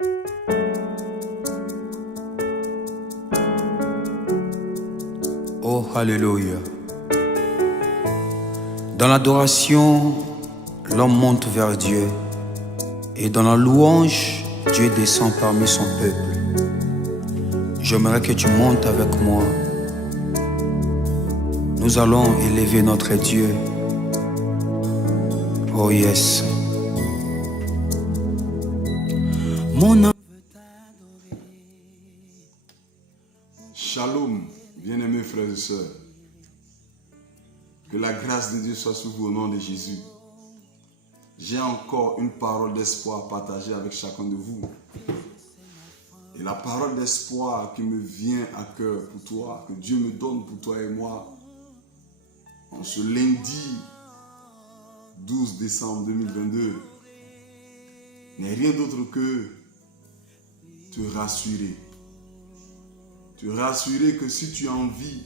Oh, Alléluia. Dans l'adoration, l'homme monte vers Dieu. Et dans la louange, Dieu descend parmi son peuple. J'aimerais que tu montes avec moi. Nous allons élever notre Dieu. Oh yes. Mon âme. Shalom, bien-aimés frères et sœurs. Que la grâce de Dieu soit sur vous au nom de Jésus. J'ai encore une parole d'espoir à partager avec chacun de vous. Et la parole d'espoir qui me vient à cœur pour toi, que Dieu me donne pour toi et moi, en ce lundi 12 décembre 2022, n'est rien d'autre que te rassurer. Te rassurer que si tu as envie,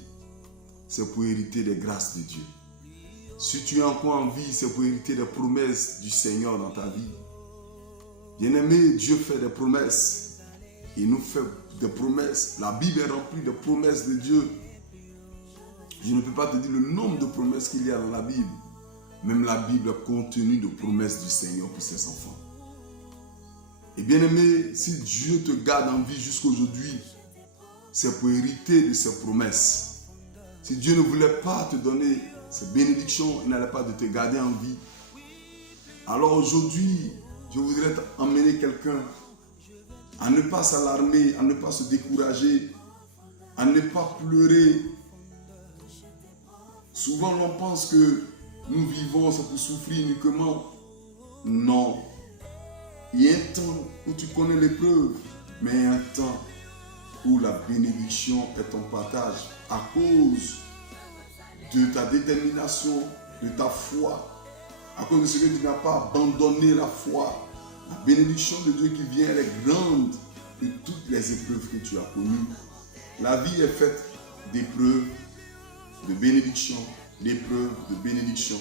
c'est pour hériter des grâces de Dieu. Si tu as encore envie, c'est pour hériter des promesses du Seigneur dans ta vie. Bien-aimé, Dieu fait des promesses. Il nous fait des promesses. La Bible est remplie de promesses de Dieu. Je ne peux pas te dire le nombre de promesses qu'il y a dans la Bible. Même la Bible est contenue de promesses du Seigneur pour ses enfants. Et bien-aimé, si Dieu te garde en vie jusqu'à aujourd'hui, c'est pour hériter de ses promesses. Si Dieu ne voulait pas te donner ces bénédictions, il n'allait pas de te garder en vie. Alors aujourd'hui, je voudrais emmener quelqu'un à ne pas s'alarmer, à ne pas se décourager, à ne pas pleurer. Souvent, l'on pense que nous vivons, c'est pour souffrir uniquement. Non. Il y a un temps où tu connais l'épreuve, mais il y a un temps où la bénédiction est ton partage à cause de ta détermination, de ta foi, à cause de ce que tu n'as pas abandonné la foi. La bénédiction de Dieu qui vient, elle est grande de toutes les épreuves que tu as connues. La vie est faite d'épreuves, de bénédictions, d'épreuves, de bénédictions.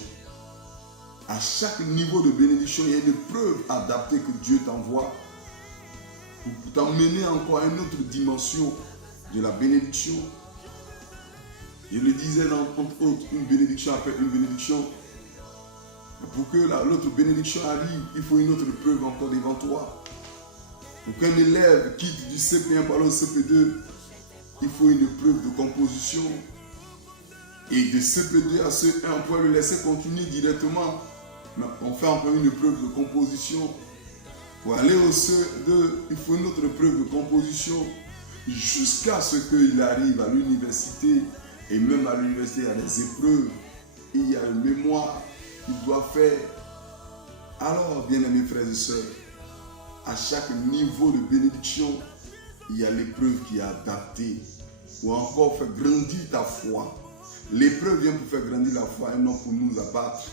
À chaque niveau de bénédiction, il y a une épreuve adaptée que Dieu t'envoie pour t'emmener encore à une autre dimension de la bénédiction. Je le disais entre autres, une bénédiction après une bénédiction. Pour que l'autre bénédiction arrive, il faut une autre preuve encore devant toi. Pour qu'un élève quitte du CP1 par le CP2, il faut une preuve de composition. Et de CP2 à CE1, on peut le laisser continuer directement. Mais on fait encore une preuve de composition. Pour aller au CE2, il faut une autre preuve de composition. Jusqu'à ce qu'il arrive à l'université. Et même à l'université, il y a des épreuves. Il y a une mémoire qu'il doit faire. Alors, bien-aimés frères et sœurs, à chaque niveau de bénédiction, il y a l'épreuve qui est adaptée pour encore faire grandir ta foi. L'épreuve vient pour faire grandir la foi et non pour nous abattre.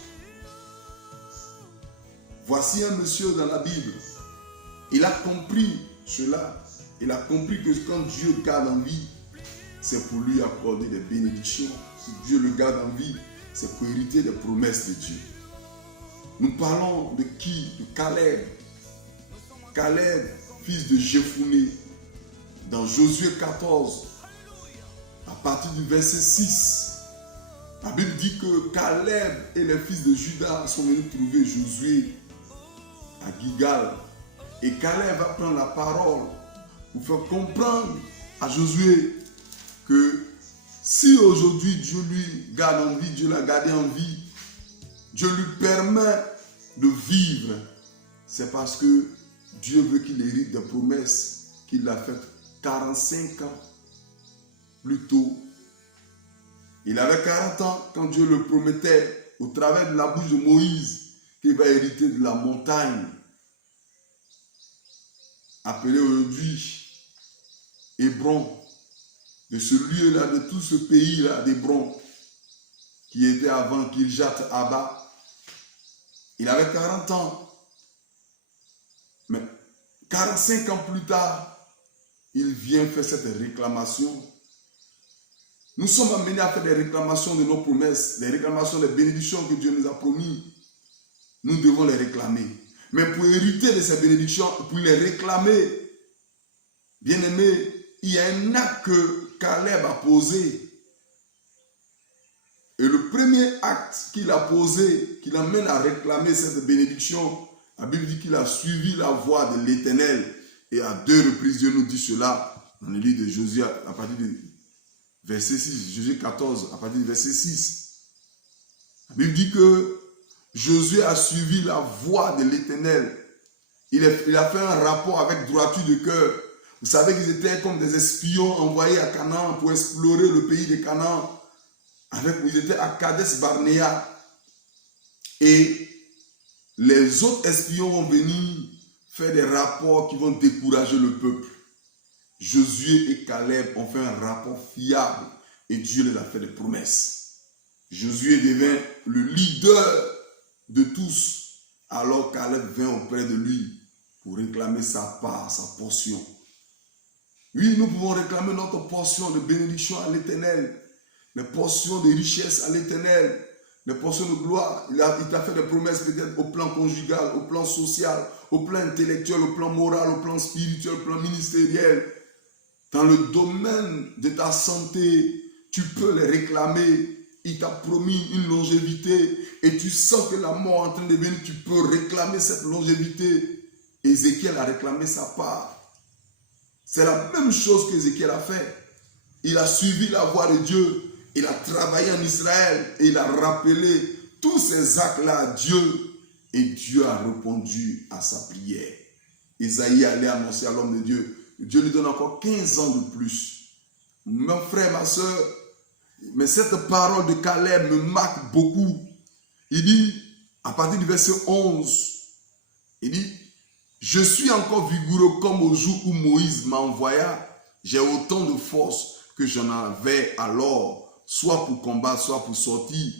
Voici un monsieur dans la Bible. Il a compris cela. Il a compris que quand Dieu garde en vie, c'est pour lui accorder des bénédictions. Si Dieu le garde en vie, c'est pour hériter des promesses de Dieu. Nous parlons de qui? De Caleb. Caleb, fils de Jephouné. Dans Josué 14, à partir du verset 6, la Bible dit que Caleb et les fils de Juda sont venus trouver Josué à Gilgal. Et Caleb va prendre la parole pour faire comprendre à Josué que si aujourd'hui Dieu lui garde en vie, Dieu l'a gardé en vie, Dieu lui permet de vivre, c'est parce que Dieu veut qu'il hérite des promesses qu'il a faites 45 ans plus tôt. Il avait 40 ans quand Dieu le promettait au travers de la bouche de Moïse qu'il va hériter de la montagne appelée aujourd'hui Hébron, de ce lieu-là, de tout ce pays-là d'Hébron, qui était avant Kirjat Abba. Il avait 40 ans. Mais 45 ans plus tard, il vient faire cette réclamation. Nous sommes amenés à faire des réclamations de nos promesses, des réclamations des bénédictions que Dieu nous a promis. Nous devons les réclamer. Mais pour hériter de ces bénédictions, pour les réclamer, bien aimé, il y a un acte que Caleb a posé. Et le premier acte qu'il a posé, qui l'amène à réclamer cette bénédiction, la Bible dit qu'il a suivi la voie de l'Éternel. Et à 2 reprises, Dieu nous dit cela dans le livre de Josué, à partir du verset 6, Josué 14, à partir du verset 6. La Bible dit que Josué a suivi la voie de l'Éternel. Il a fait un rapport avec droiture de cœur. Vous savez qu'ils étaient comme des espions envoyés à Canaan pour explorer le pays de Canaan. Ils étaient à Kadesh Barnea. Et les autres espions vont venir faire des rapports qui vont décourager le peuple. Josué et Caleb ont fait un rapport fiable et Dieu les a fait des promesses. Josué devint le leader de tous, alors Caleb vint auprès de lui pour réclamer sa part, sa portion. Oui, nous pouvons réclamer notre portion de bénédiction à l'Éternel, les portions de richesse à l'Éternel, les portions de gloire. Il t'a fait des promesses peut-être au plan conjugal, au plan social, au plan intellectuel, au plan moral, au plan spirituel, au plan ministériel. Dans le domaine de ta santé, tu peux les réclamer. Il t'a promis une longévité et tu sens que la mort est en train de venir, tu peux réclamer cette longévité. Ézéchiel a réclamé sa part. C'est la même chose qu'Ézéchiel a fait. Il a suivi la voie de Dieu. Il a travaillé en Israël et il a rappelé tous ces actes-là à Dieu. Et Dieu a répondu à sa prière. Isaïe allait annoncer à l'homme de Dieu. Dieu lui donne encore 15 ans de plus. Mon frère, ma soeur, mais cette parole de Caleb me marque beaucoup. Il dit, à partir du verset 11, il dit, je suis encore vigoureux comme au jour où Moïse m'envoya. J'ai autant de force que j'en avais alors, soit pour combattre, soit pour sortir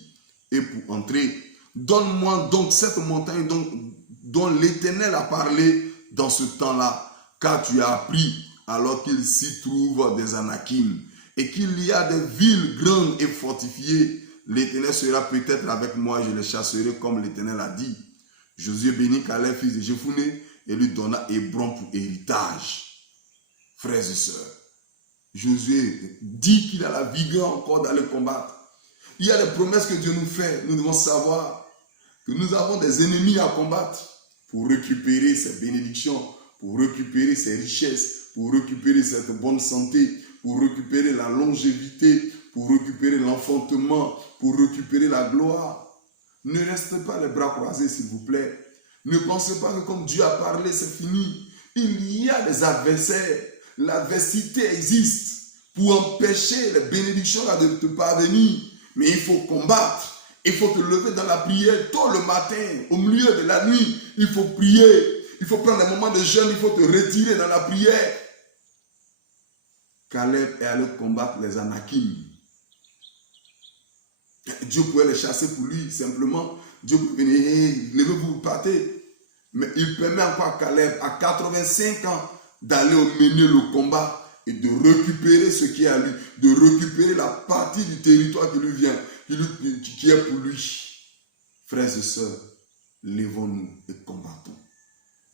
et pour entrer. Donne-moi donc cette montagne dont l'Éternel a parlé dans ce temps-là, car tu as appris alors qu'il s'y trouve des Anakim et qu'il y a des villes grandes et fortifiées. L'Éternel sera peut-être avec moi, je les chasserai comme l'Éternel a dit. Josué bénit Caleb, fils de Jephuné, et lui donna Hébron pour héritage. Frères et sœurs, Josué dit qu'il a la vigueur encore d'aller combattre. Il y a des promesses que Dieu nous fait. Nous devons savoir que nous avons des ennemis à combattre pour récupérer ces bénédictions, pour récupérer ces richesses, pour récupérer cette bonne santé, pour récupérer la longévité, pour récupérer l'enfantement, pour récupérer la gloire. Ne restez pas les bras croisés, s'il vous plaît. Ne pensez pas que comme Dieu a parlé, c'est fini. Il y a des adversaires. L'adversité existe pour empêcher les bénédictions là de te parvenir. Mais il faut combattre. Il faut te lever dans la prière tôt le matin, au milieu de la nuit. Il faut prier. Il faut prendre un moment de jeûne. Il faut te retirer dans la prière. Caleb est allé combattre les Anakim. Dieu pouvait les chasser pour lui, simplement. Dieu pouvait venir, hey, levez-vous, partez. Mais il permet encore à Caleb, à 85 ans, d'aller mener le combat et de récupérer ce qui est à lui, de récupérer la partie du territoire qui lui vient, qui est pour lui. Frères et sœurs, levons-nous et combattons.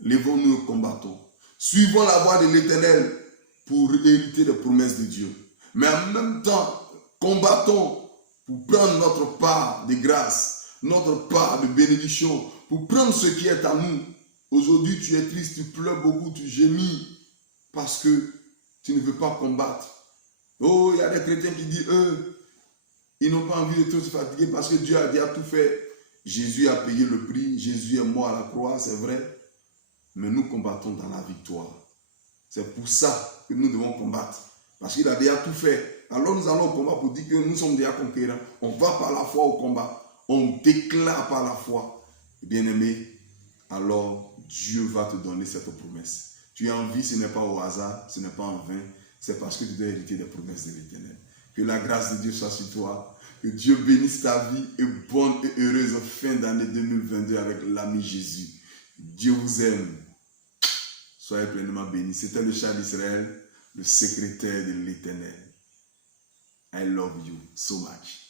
Levons-nous et combattons. Suivons la voie de l'Éternel pour hériter les promesses de Dieu. Mais en même temps, combattons pour prendre notre part de grâce, notre part de bénédiction, pour prendre ce qui est à nous. Aujourd'hui, tu es triste, tu pleures beaucoup, tu gémis parce que tu ne veux pas combattre. Oh, il y a des chrétiens qui disent, ils n'ont pas envie de trop se fatiguer parce que Dieu a déjà tout fait. Jésus a payé le prix, Jésus est mort à la croix, c'est vrai. Mais nous combattons dans la victoire. C'est pour ça que nous devons combattre. Parce qu'il a déjà tout fait. Alors nous allons au combat pour dire que nous sommes déjà conquérants. On va par la foi au combat. On déclare par la foi. Bien-aimé, alors Dieu va te donner cette promesse. Tu es en vie, ce n'est pas au hasard, ce n'est pas en vain. C'est parce que tu dois hériter des promesses de l'Éternel. Que la grâce de Dieu soit sur toi. Que Dieu bénisse ta vie et bonne et heureuse fin d'année 2022 avec l'ami Jésus. Dieu vous aime. Soyez pleinement bénis. C'était le Chah d'Israël, le secrétaire de l'Éternel. I love you so much.